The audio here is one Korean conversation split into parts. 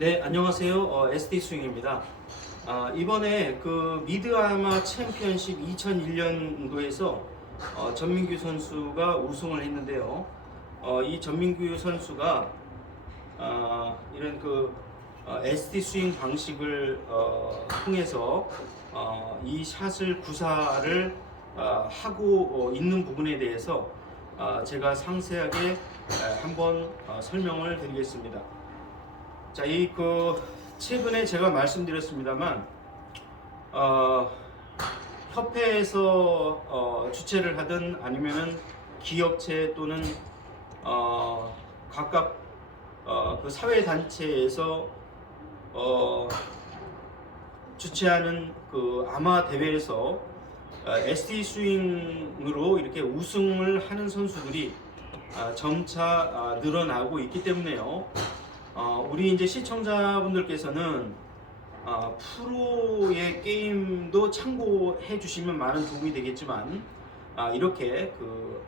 네, 안녕하세요. SD 스윙입니다. 이번에 그 미드아마 챔피언십 2001년도에서 전민규 선수가 우승을 했는데요. 이 전민규 선수가 이런 그 SD 스윙 방식을 통해서 이 샷을 구사를 하고 있는 부분에 대해서 제가 상세하게 한번 설명을 드리겠습니다. 자, 최근에 제가 말씀드렸습니다만 협회에서 주최를 하든 아니면은 기업체 또는 각각 그 사회 단체에서 주최하는 그 아마 대회에서 SD 스윙으로 이렇게 우승을 하는 선수들이 점차 늘어나고 있기 때문에요. 우리 이제 시청자분들께서는 프로의 게임도 참고해 주시면 많은 도움이 되겠지만 이렇게 그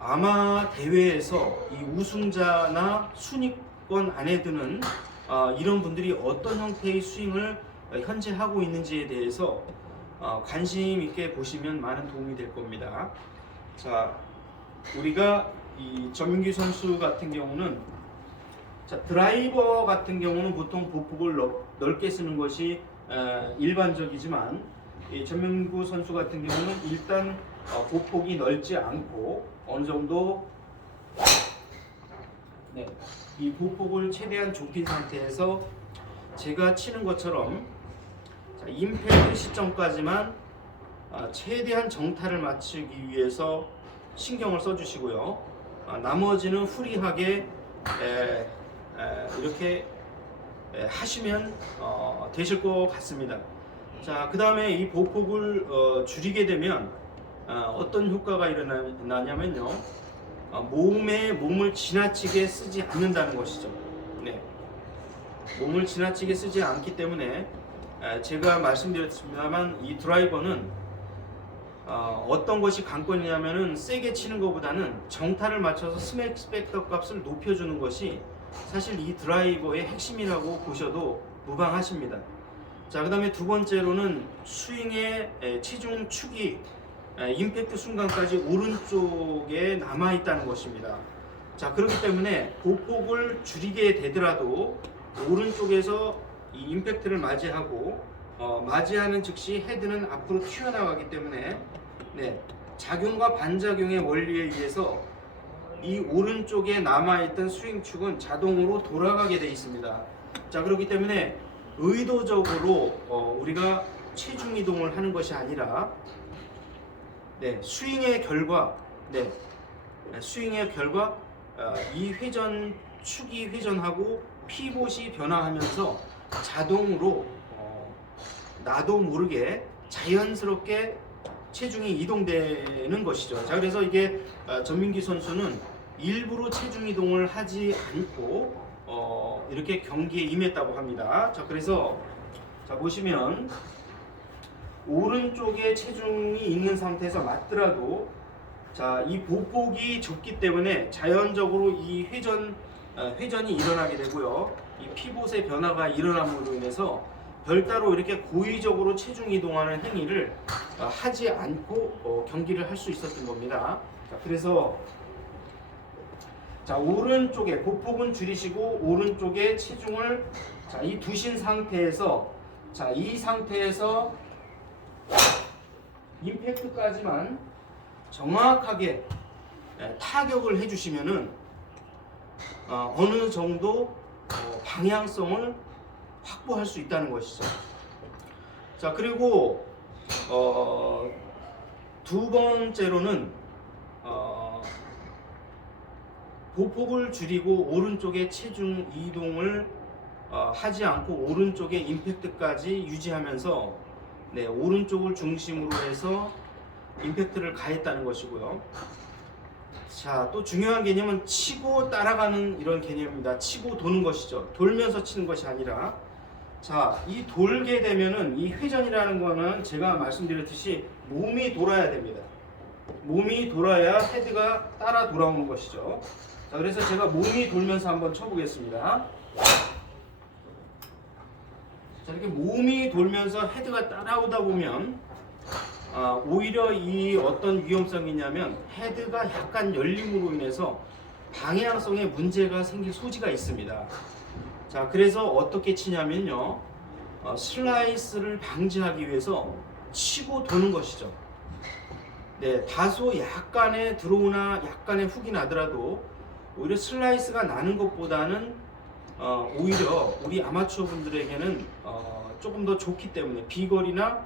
아마 대회에서 이 우승자나 순위권 안에 드는 이런 분들이 어떤 형태의 스윙을 현재 하고 있는지에 대해서 관심 있게 보시면 많은 도움이 될 겁니다. 자, 우리가 이 전민기 선수 같은 경우는 자, 드라이버 같은 경우는 보통 보폭을 넓게 쓰는 것이 일반적이지만 이 전민구 선수 같은 경우는 일단 보폭이 넓지 않고 어느 정도 이 보폭을 최대한 좁힌 상태에서 제가 치는 것처럼 자, 임팩트 시점까지만 최대한 정타를 맞추기 위해서 신경을 써주시고요. 나머지는 프리하게 이렇게 하시면 되실 것 같습니다. 자, 그 다음에 이 보폭을 줄이게 되면 어떤 효과가 일어나냐면요, 몸을 지나치게 쓰지 않는다는 것이죠. 네. 몸을 지나치게 쓰지 않기 때문에 제가 말씀드렸습니다만 이 드라이버는 어떤 것이 관건이냐면은 세게 치는 것보다는 정타를 맞춰서 스맥 팩터 값을 높여주는 것이 사실 이 드라이버의 핵심이라고 보셔도 무방하십니다. 자, 그 다음에 두 번째로는 스윙의 체중 축이 임팩트 순간까지 오른쪽에 남아있다는 것입니다. 자, 그렇기 때문에 보폭을 줄이게 되더라도 오른쪽에서 이 임팩트를 맞이하고 맞이하는 즉시 헤드는 앞으로 튀어나가기 때문에 작용과 반작용의 원리에 의해서 이 오른쪽에 남아있던 스윙축은 자동으로 돌아가게 되어 있습니다. 자, 그렇기 때문에 의도적으로 우리가 체중 이동을 하는 것이 아니라 스윙의 결과 이 축이 회전하고 피봇이 변화하면서 자동으로 나도 모르게 자연스럽게 체중이 이동되는 것이죠. 자, 그래서 이게 전민기 선수는 일부러 체중 이동을 하지 않고 이렇게 경기에 임했다고 합니다. 자, 그래서 자, 보시면 오른쪽에 체중이 있는 상태에서 맞더라도 자, 이 보폭이 좁기 때문에 자연적으로 이 회전이 일어나게 되고요. 이 피봇의 변화가 일어남으로 인해서 별따로 이렇게 고의적으로 체중 이동하는 행위를 하지 않고 경기를 할 수 있었던 겁니다. 자, 그래서 자, 오른쪽에 보폭은 줄이시고 오른쪽에 체중을 자, 이 두신 상태에서 자, 이 상태에서 임팩트까지만 정확하게 타격을 해주시면은 어느 정도 방향성을 확보할 수 있다는 것이죠. 자, 그리고 두 번째로는 보폭을 줄이고 오른쪽에 체중 이동을 하지 않고 오른쪽에 임팩트까지 유지하면서 오른쪽을 중심으로 해서 임팩트를 가했다는 것이고요. 자, 또 중요한 개념은 치고 따라가는 이런 개념입니다. 치고 도는 것이죠. 돌면서 치는 것이 아니라 자, 이 돌게 되면은 이 회전이라는 거는 제가 말씀드렸듯이 몸이 돌아야 됩니다. 몸이 돌아야 헤드가 따라 돌아오는 것이죠. 자, 그래서 제가 몸이 돌면서 한번 쳐보겠습니다. 자, 이렇게 몸이 돌면서 헤드가 따라오다 보면 오히려 이 어떤 위험성이 있냐면 헤드가 약간 열림으로 인해서 방향성에 문제가 생길 소지가 있습니다. 자, 그래서 어떻게 치냐면요, 슬라이스를 방지하기 위해서 치고 도는 것이죠. 네, 다소 약간의 드로우나 약간의 훅이 나더라도 오히려 슬라이스가 나는 것보다는 오히려 우리 아마추어 분들에게는 조금 더 좋기 때문에 비거리나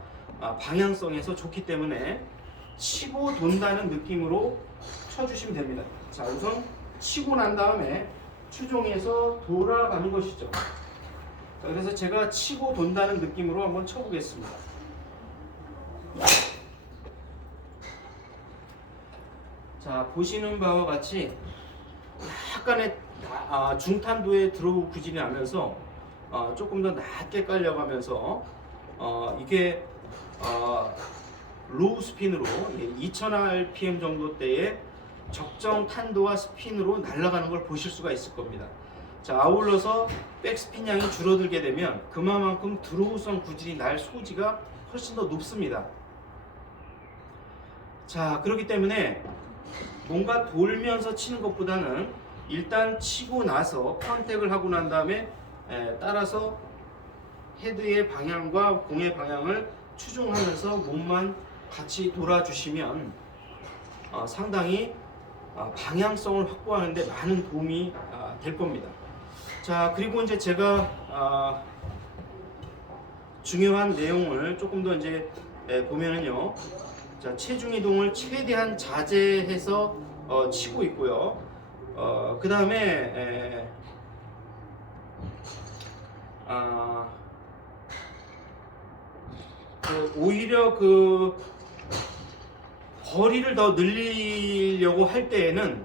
방향성에서 좋기 때문에 치고 돈다는 느낌으로 쳐주시면 됩니다. 자, 우선 치고 난 다음에 추종해서 돌아가는 것이죠. 자, 그래서 제가 치고 돈다는 느낌으로 한번 쳐보겠습니다. 자, 보시는 바와 같이 약간의 중탄도의 드로우 구질이 나면서 조금 더 낮게 깔려가면서 이게 로우 스핀으로 2000rpm 정도 대의 적정 탄도와 스핀으로 날아가는 걸 보실 수가 있을 겁니다. 자, 아울러서 백스핀 양이 줄어들게 되면 그만큼 드로우성 구질이 날 소지가 훨씬 더 높습니다. 자, 그렇기 때문에 뭔가 돌면서 치는 것보다는 일단 치고 나서 컨택을 하고 난 다음에 따라서 헤드의 방향과 공의 방향을 추종하면서 몸만 같이 돌아주시면 상당히 방향성을 확보하는 데 많은 도움이 될 겁니다. 자, 그리고 이제 제가 중요한 내용을 조금 더 이제 보면은요, 자, 체중 이동을 최대한 자제해서 치고 있고요. 그 다음에 오히려 그 거리를 더 늘리려고 할 때에는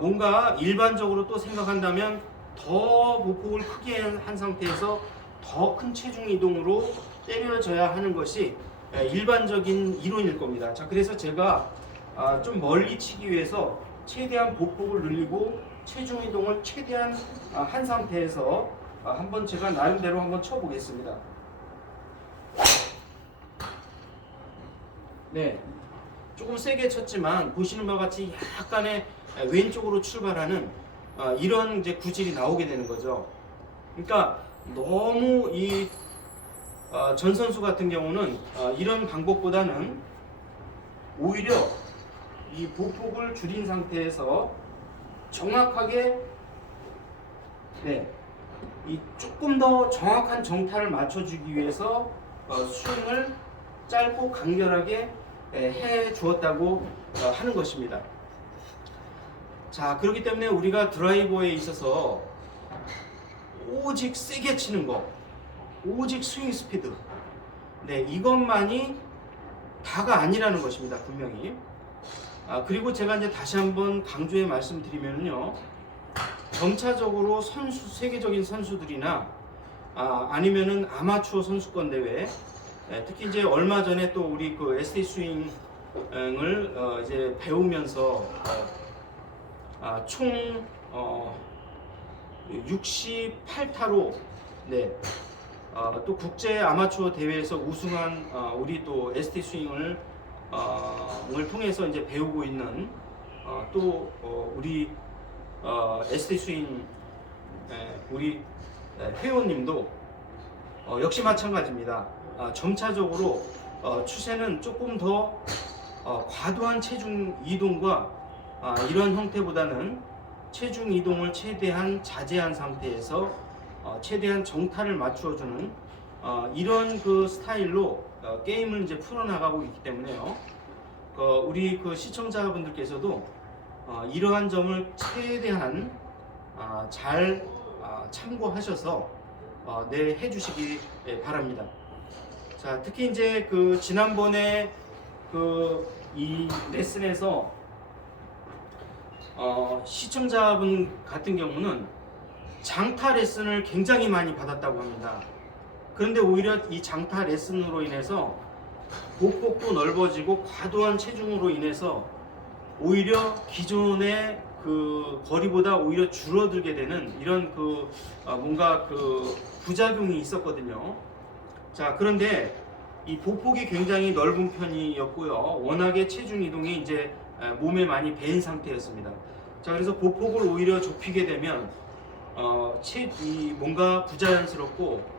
뭔가 일반적으로 또 생각한다면 더 보폭을 크게 한 상태에서 더 큰 체중 이동으로 때려져야 하는 것이 일반적인 이론일 겁니다. 자, 그래서 제가 좀 멀리 치기 위해서 최대한 보폭을 늘리고 체중 이동을 최대한 한 상태에서 한번 제가 나름대로 한번 쳐보겠습니다. 네, 조금 세게 쳤지만 보시는 바와 같이 약간의 왼쪽으로 출발하는 이런 이제 구질이 나오게 되는 거죠. 그러니까 너무 이 전 선수 같은 경우는 이런 방법보다는 오히려 이 보폭을 줄인 상태에서 정확하게 이 조금 더 정확한 정타를 맞춰주기 위해서 스윙을 짧고 간결하게 해 주었다고 하는 것입니다. 자, 그렇기 때문에 우리가 드라이버에 있어서 오직 세게 치는 거, 오직 스윙 스피드, 이것만이 다가 아니라는 것입니다. 분명히. 그리고 제가 이제 다시 한번 강조해 말씀드리면요, 점차적으로 세계적인 선수들이나 아니면은 아마추어 선수권 대회, 특히 이제 얼마 전에 또 우리 그 ST 스윙을 이제 배우면서 총 68타로 또 국제 아마추어 대회에서 우승한 우리 또 ST 스윙을 통해서 이제 배우고 있는 또 우리 ST 스윙 우리 회원님도 역시 마찬가지입니다. 점차적으로 추세는 조금 더 과도한 체중 이동과 이런 형태보다는 체중 이동을 최대한 자제한 상태에서 최대한 정타를 맞추어주는 이런 그 스타일로 게임을 이제 풀어나가고 있기 때문에요. 우리 그 시청자분들께서도 이러한 점을 최대한 잘 참고하셔서 해주시기 바랍니다. 자, 특히 이제 그 지난번에 이 레슨에서 시청자분 같은 경우는 장타 레슨을 굉장히 많이 받았다고 합니다. 그런데 오히려 이 장타 레슨으로 인해서 보폭도 넓어지고 과도한 체중으로 인해서 오히려 기존의 그 거리보다 오히려 줄어들게 되는 이런 뭔가 그 부작용이 있었거든요. 자, 그런데 이 보폭이 굉장히 넓은 편이었고요. 워낙에 체중 이동이 이제 몸에 많이 배인 상태였습니다. 자, 그래서 보폭을 오히려 좁히게 되면 뭔가 부자연스럽고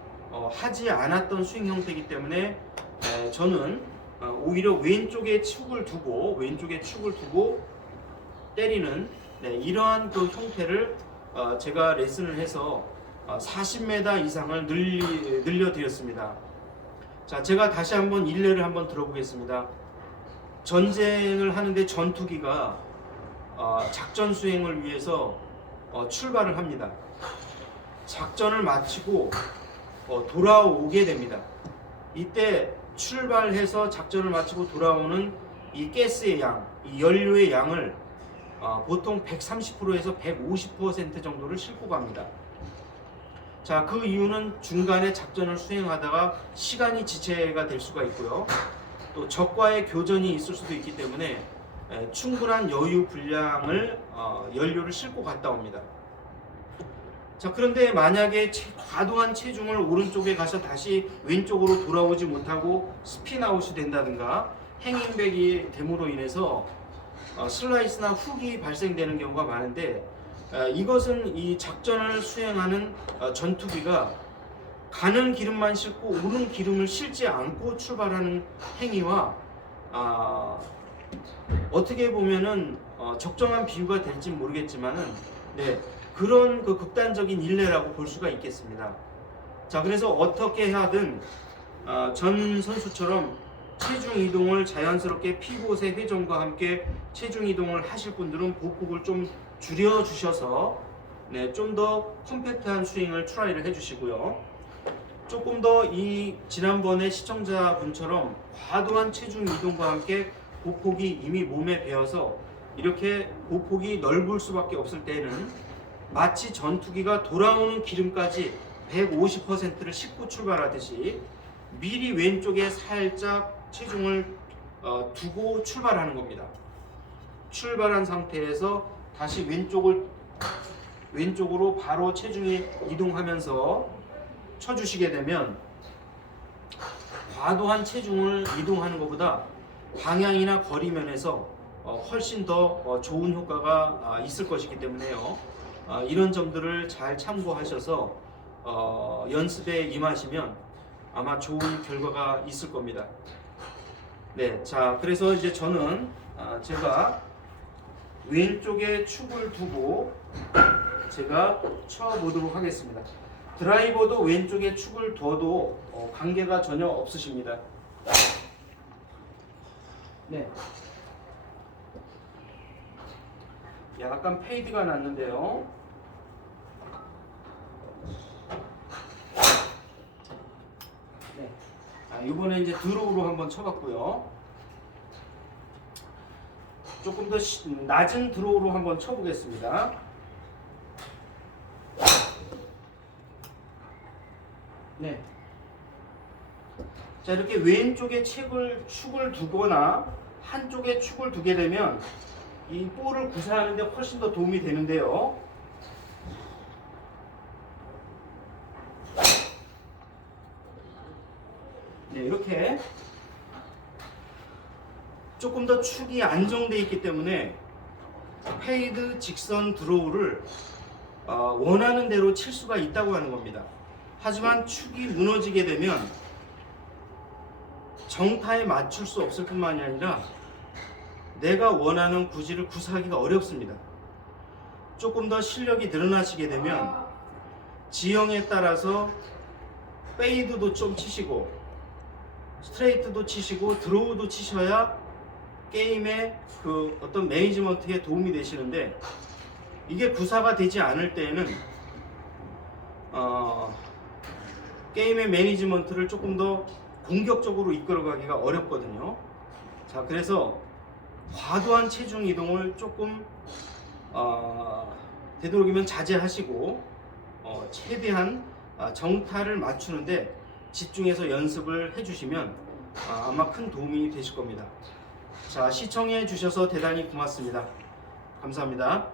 하지 않았던 스윙 형태이기 때문에 저는 오히려 왼쪽에 축을 두고 때리는 이러한 그 형태를 제가 레슨을 해서 40m 이상을 늘려드렸습니다. 자, 제가 다시 한번 일례를 한번 들어보겠습니다. 전쟁을 하는데 전투기가 작전 수행을 위해서 출발을 합니다. 작전을 마치고 돌아오게 됩니다. 이때 출발해서 작전을 마치고 돌아오는 이 가스의 양, 이 연료의 양을 보통 130%에서 150% 정도를 싣고 갑니다. 자, 그 이유는 중간에 작전을 수행하다가 시간이 지체가 될 수가 있고요. 또 적과의 교전이 있을 수도 있기 때문에 충분한 여유 분량을 연료를 싣고 갔다 옵니다. 자, 그런데 만약에 과도한 체중을 오른쪽에 가서 다시 왼쪽으로 돌아오지 못하고 스피나웃이 된다든가 행잉백이 됨으로 인해서 슬라이스나 훅이 발생되는 경우가 많은데, 이것은 이 작전을 수행하는 전투기가 가는 기름만 싣고 오는 기름을 싣지 않고 출발하는 행위와 어떻게 보면은 적정한 비유가 될지 모르겠지만은 그런 그 극단적인 일례라고 볼 수가 있겠습니다. 자, 그래서 어떻게 하든 전 선수처럼 체중 이동을 자연스럽게 피봇의 회전과 함께 체중 이동을 하실 분들은 보폭을 좀 줄여 주셔서 좀 더 컴팩트한 스윙을 트라이를 해주시고요. 조금 더 이 지난번에 시청자분처럼 과도한 체중 이동과 함께 보폭이 이미 몸에 배어서 이렇게 보폭이 넓을 수밖에 없을 때는 마치 전투기가 돌아오는 기름까지 150%를 싣고 출발하듯이 미리 왼쪽에 살짝 체중을 두고 출발하는 겁니다. 출발한 상태에서 다시 왼쪽으로 바로 체중이 이동하면서 쳐주시게 되면 과도한 체중을 이동하는 것보다 방향이나 거리 면에서 훨씬 더 좋은 효과가 있을 것이기 때문에요. 이런 점들을 잘 참고하셔서 연습에 임하시면 아마 좋은 결과가 있을 겁니다. 네, 자, 그래서 이제 저는 제가 왼쪽에 축을 두고 제가 쳐보도록 하겠습니다. 드라이버도 왼쪽에 축을 둬도 관계가 전혀 없으십니다. 네, 약간 페이드가 났는데요. 네, 이번에 이제 드로우로 한번 쳐봤고요. 조금 더 낮은 드로우로 한번 쳐보겠습니다. 네. 자, 이렇게 왼쪽에 축을 두거나 한쪽에 축을 두게 되면 이 볼을 구사하는 데 훨씬 더 도움이 되는데요. 네, 이렇게 조금 더 축이 안정되어 있기 때문에 페이드 직선 드로우를 원하는 대로 칠 수가 있다고 하는 겁니다. 하지만 축이 무너지게 되면 정타에 맞출 수 없을 뿐만이 아니라 내가 원하는 구질을 구사하기가 어렵습니다. 조금 더 실력이 늘어나시게 되면 지형에 따라서 페이드도 좀 치시고 스트레이트도 치시고 드로우도 치셔야 게임의 그 어떤 매니지먼트에 도움이 되시는데, 이게 구사가 되지 않을 때에는 게임의 매니지먼트를 조금 더 공격적으로 이끌어가기가 어렵거든요. 자, 그래서 과도한 체중 이동을 조금 되도록이면 자제하시고 최대한 정타를 맞추는데 집중해서 연습을 해주시면 아마 큰 도움이 되실 겁니다. 자, 시청해 주셔서 대단히 고맙습니다. 감사합니다.